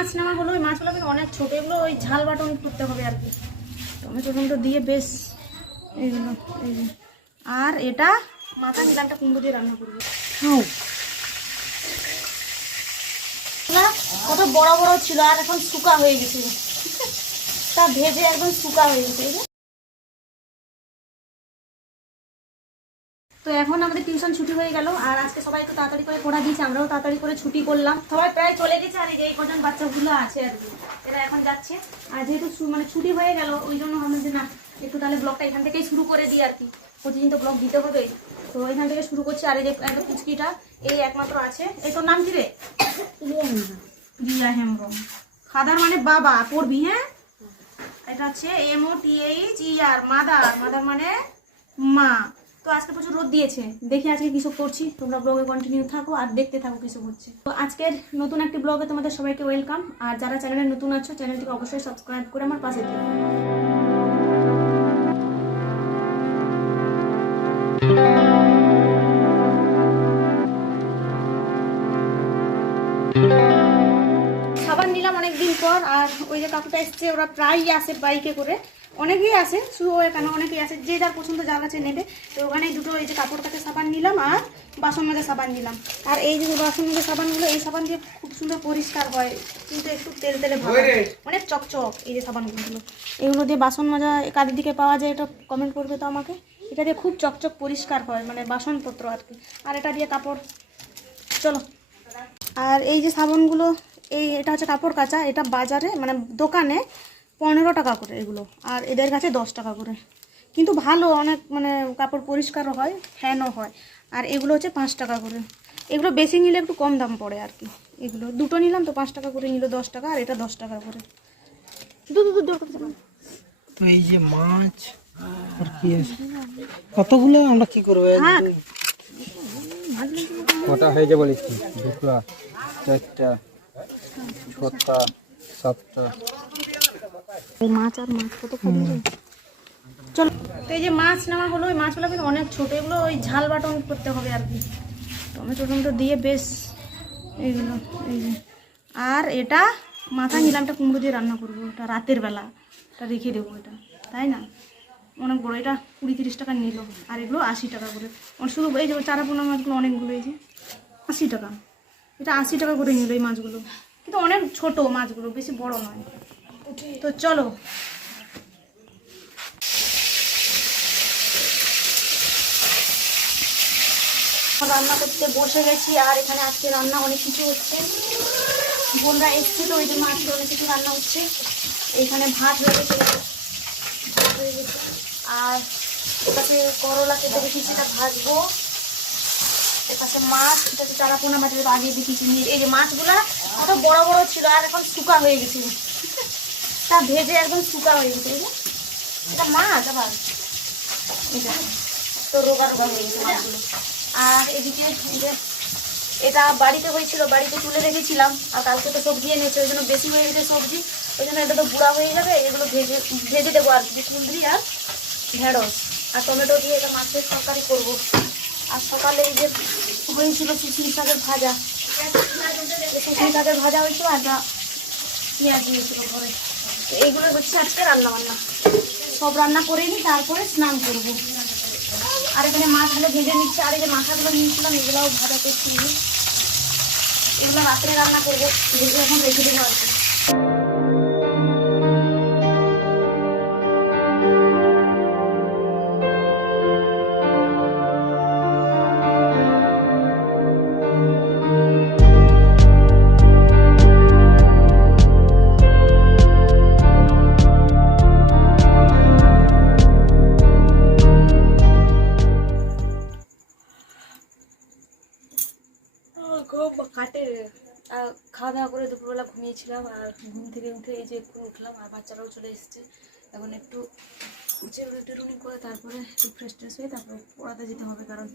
মাছ নেওয়া হলো ওই মাছগুলো কিন্তু অনেক ছোটো এগুলো ওই ঝাল বাটন করতে হবে আর কি। টমেটো টমেটো দিয়ে বেশ এইগুলো এই আর এটা? মাথা নিলামটা কুমড়ো দিয়ে রান্না করব। কত বড় বড় ছিল আর এখন শুকা হয়ে গেছে। তা ভেজে একদম শুকা হয়ে গেছে এখন আমাদের টিউশন ছুটি হয়ে গেল, আর আজকে সবাই একটু তাড়াতাড়ি করে পড়া দিয়েছে, আমরাও তাড়াতাড়ি করে ছুটি করলাম। সবাই প্রায় চলে গেছে, আর এই কজন বাচ্চাগুলো আছে আর কি, এরা এখন যাচ্ছে। আর যেহেতু মানে ছুটি হয়ে গেল, ওই জন্য ভাবলাম যে না, একটু তাহলে ব্লগটা এখান থেকেই শুরু করে দিই আর কি। প্রতিদিন তো ব্লগ দিতে হবে, তো এখান থেকে শুরু করছি। আর এই যে একটা পুচকিটা, এই একমাত্র আছে। এই তোর নাম কি রে? রিয়া হেমব্রম। ফাদার মানে বাবা, পড়বি হ্যাঁ? এটা হচ্ছে M O T H E R mother. Mother মানে মা। তো আজকে প্রচুর রোদ দিয়েছে। দেখি আজকে কিসব করছি। তোমরা ব্লগে কন্টিনিউ থাকো আর দেখতে থাকো কিসব হচ্ছে। তো আজকের নতুন একটি ব্লগে তোমাদের সবাইকে ওয়েলকাম আর যারা চ্যানেলে নতুন আছো চ্যানেলটিকে অবশ্যই সাবস্ক্রাইব করে আমার পাশে দিও খাবার নিলাম অনেকদিন পর, আর ওই যে কাকুটা এসছে, ওরা প্রায়ই আসে বাইকে করে। অনেকেই আসে শুধু কেন অনেকেই আসে যে যার পছন্দ যার কাছে নেবে। তো ওখানে দুটো এই যে কাপড় কাচা সাবান নিলাম আর বাসন মাজা সাবান নিলাম। আর এই যে বাসন মাজা সাবানগুলো এই সাবান দিয়ে খুব সুন্দর পরিষ্কার হয় কিন্তু একটু তেল তেলে ভালো হয়। অনেক চকচক এই যে সাবানগুলো। এগুলো দিয়ে বাসন মাজা কাদের দিকে পাওয়া যায় এটা কমেন্ট করবে তো আমাকে। এটা দিয়ে খুব চকচক পরিষ্কার হয় মানে বাসনপত্র আর কি। আর এটা দিয়ে কাপড় চলো। আর এই যে সাবানগুলো এই এটা হচ্ছে কাপড় কাচা এটা বাজারে মানে দোকানে পনেরো টাকা করে এগুলো আর এদের কাছে দশ টাকা করে। কিন্তু ভালো অনেক মানে কাপড় পরিষ্কারও হয় ফ্যানও হয় আর এগুলো হচ্ছে পাঁচ টাকা করে। এগুলো বেশি নিলে একটু কম দাম পড়ে আর কি। এগুলো দুটো নিলাম তো পাঁচ টাকা করে নিল দশ টাকা আর এটা দশ টাকা করে। তো এই যে মাছ আর কি কতগুলো? আমরা কি করব? হ্যাঁ। বলিস? চারটা ছটা সাতটা। এই মাছ আর মাছ কত খাবি চলো। তো এই যে মাছ নেওয়া হলো ওই মাছগুলো কিন্তু অনেক ছোট এগুলো ওই ঝাল বাটন করতে হবে আর কি। টমেটো টমেটো দিয়ে বেশ এইগুলো এই যে। আর এটা মাথা নিলামটা কুমড়ো দিয়ে রান্না করব এটা রাতের বেলা এটা রেখে দেবো এটা তাই না? অনেক বড় এটা কুড়ি তিরিশ টাকা নিল আর এগুলো আশি টাকা করে। শুধু এই যে চারা পোনা মাছগুলো অনেকগুলো এই যে আশি টাকা এটা আশি টাকা করে নিল এই মাছগুলো। কিন্তু অনেক ছোট মাছগুলো বেশি বড় নয়। তো চলো। রান্না করতে বসে গেছি আর এখানে আজকে রান্না অনেক কিছু হচ্ছে। বোনরা এসছে তো, ওই জন্য আজকে অনেক কিছু রান্না হচ্ছে। এখানে ভাত হয়ে গেছে। হয়ে গেছে। আর এটাতে করলা কেটে রেখেছি সেটা ভাজবো। এপাশে মাছ, এটাতে চারা পোনা মাছের আগে দেখেছি এই যে মাছগুলা কত বড় বড় ছিল, আর এখন শুকা হয়ে গেছে। তা ভেজে একদম শুকা হয়ে গেছে। এটা মাছ আবার এটা। তো রোগা রোগা হয়ে গেছে আর এদিকে এটা বাড়িতে হয়েছিল, বাড়িতে তুলে রেখেছিলাম। আর কালকে তো সবজি এনেছে, ওই জন্য বেশি হয়ে গেছে সবজি। ওই জন্য এটা তো বুড়া হয়ে যাবে, এগুলো ভেজে ভেজে দেবো আর কি কুঁদরি আর ঢেঁড়স। আর টমেটো দিয়ে এটা মাছের তরকারি করব। আর সকালে এই যে হয়েছিল শুশনি শাকের ভাজা শুশনি শাকের ভাজা হয়েছিল আর পেঁয়াজ দিয়েছিল ঘরে। তো এইগুলো হচ্ছে আজকে রান্না বান্না সব রান্না করে নিই, তারপরে স্নান করব। আর এখানে মাছগুলো ভেজে নিচ্ছে, আর এই যে মাথাগুলো নিয়েছিলাম, এগুলোও ভাজা করছি এগুলো রাত্রে রান্না করব ভেজে এখন রেখে দেবো আর কি। খুব কাটে। খাওয়া দাওয়া করে দুপুরবেলা ঘুমিয়েছিলাম আর ঘুম থেকে উঠে এই যে একটু উঠলাম আর বাচ্চারাও চলে এসেছে। এখন একটু রুটিং করে তারপরে একটু ফ্রেশ ট্রেশ হয়ে তারপরে পড়াতে যেতে হবে কারণ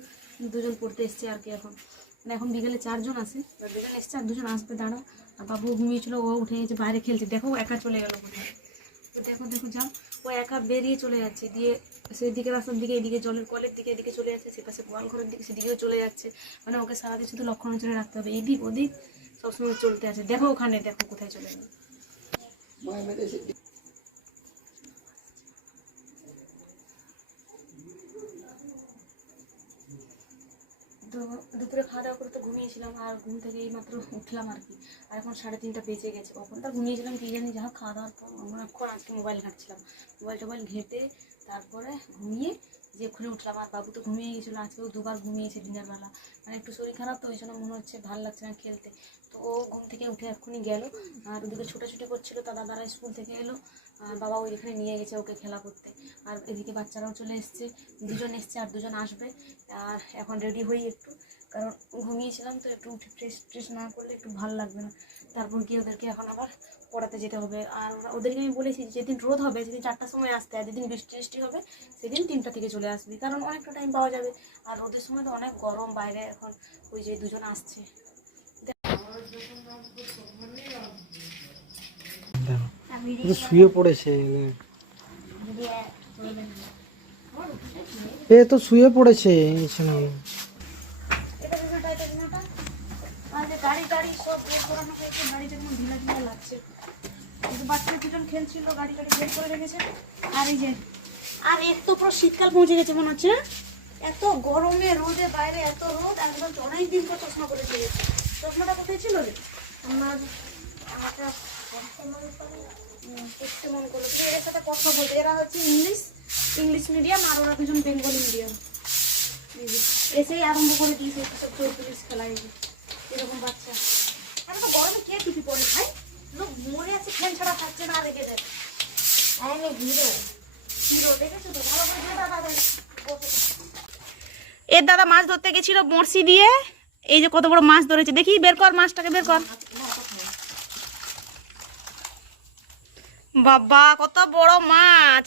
দুজন পড়তে এসছে আর কি এখন। মানে এখন বিকেলে চারজন আছে। দুজন এসছে আর দুজন আসবে দাঁড়া আর বাবু ঘুমিয়েছিল, ও উঠে গেছে, বাইরে খেলছে। দেখো একা চলে গেল দেখো দেখো, যাও। ও একা বেরিয়ে চলে যাচ্ছে। দিয়ে সেদিকে রাস্তার দিকে, এদিকে জলের কলের দিকে, এদিকে চলে যাচ্ছে সে পাশে গোয়াল ঘরের দিকে, সেদিকেও চলে যাচ্ছে। মানে ওকে সারাদিন শুধু লক্ষ্য নজরে রাখতে হবে। এদিক ওদিক সবসময় চলতে আছে দেখো ওখানে, দেখো কোথায় চলে গেল। দু- দুপুরে খাওয়া দাওয়া করে তো ঘুমিয়েছিলাম, আর ঘুম থেকে এই মাত্র উঠলাম আর কি। আর এখন সাড়ে তিনটা বেজে গেছে। কখন তো ঘুমিয়েছিলাম কি জানি, যাহোক খাওয়া দাওয়ার পর অনেকক্ষণ আজকে মোবাইল ঘাঁটছিলাম। মোবাইল টোবাইল ঘেঁটে তারপরে ঘুমিয়ে যে খুলে উঠলাম, আর বাবু তো ঘুমিয়ে গেছিল, আজকেও দুবার ঘুমিয়েছে দিনের বেলা। মানে একটু শরীর খারাপ তো, ওই জন্য মনে হচ্ছে ভালো লাগছে না খেলতে। তো ও ঘুম থেকে উঠে এক্ষুনি গেল, আর ওদিকে ছোটাছুটি করছিল, তা দাদারা স্কুল থেকে এলো, আর বাবা ওই এখানে নিয়ে গেছে ওকে খেলা করতে। আর এদিকে বাচ্চারাও চলে এসছে, দুজন এসছে আর দুজন আসবে, আর এখন রেডি হই একটু। কারণ ঘুমিয়েছিলাম তো একটু উঠে ফ্রেশ ট্রেশ না করলে একটু ভালো লাগবে না। তারপর গিয়ে ওদেরকে এখন আবার পড়াতে যেতে হবে। আর ওদেরকে আমি বলেছি যেদিন রোদ হবে সেদিন চারটার সময় আসতে আর যেদিন বৃষ্টি বৃষ্টি হবে সেদিন তিনটা থেকে চলে আসবি। কারণ অনেকটা টাইম পাওয়া যাবে। আর রোদের সময় তো অনেক গরম বাইরে এখন ওই যে দুজন আসছে। দেখো শুয়ে পড়েছে এ তো শুয়ে পড়েছে করানো হয়েছে, গাড়ি যেমন ঢিলা ঢিলা লাগছে। বাচ্চারা দুজন খেলছিল, গাড়ি বের করে রেখেছে। আর এই যে, আর এত পুরো শীতকাল পৌঁছে গেছে মনে হচ্ছে। এত গরমে রোদে বাইরে এত রোদ একদম অনেক দিন পর চশমা করে দিয়েছে চশমাটা কোথায় ছিল রে? আমার আমারটা দেখতে মন করল। এর সাথে কথা বলতে, এরা হচ্ছে ইংলিশ ইংলিশ মিডিয়াম, আর ওরা দুজন বেঙ্গলি মিডিয়াম। এসেই আরম্ভ করে দিয়েছে সব চোর পুলিশ খেলা এরকম বাচ্চা। এর দাদা, মাছ ধরতে গেছিল বড়শি দিয়ে। এই যে কত বড় মাছ ধরেছে, দেখি, বের কর মাছটাকে, বের কর। বাবা, কত বড় মাছ।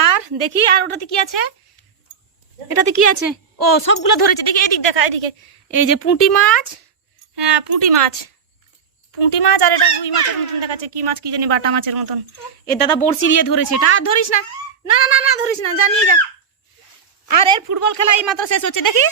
আর দেখি, আর ওটাতে কি আছে? এটাতে কি আছে? ও, সবগুলো ধরেছে। দেখি, এদিক দেখা, এদিকে। এই যে পুঁটি মাছ। হ্যাঁ পুঁটি মাছ। পুঁটি মাছ আর এটা রুই মাছের মতন দেখাচ্ছে। কি মাছ কি জানি বাটা মাছের মতন। এর দাদা বড়শি দিয়ে ধরেছে এটা। আর ধরিস না। না না না ধরিস না। জানিয়ে যা। আর এর ফুটবল খেলা এই মাত্র শেষ হচ্ছে। দেখি।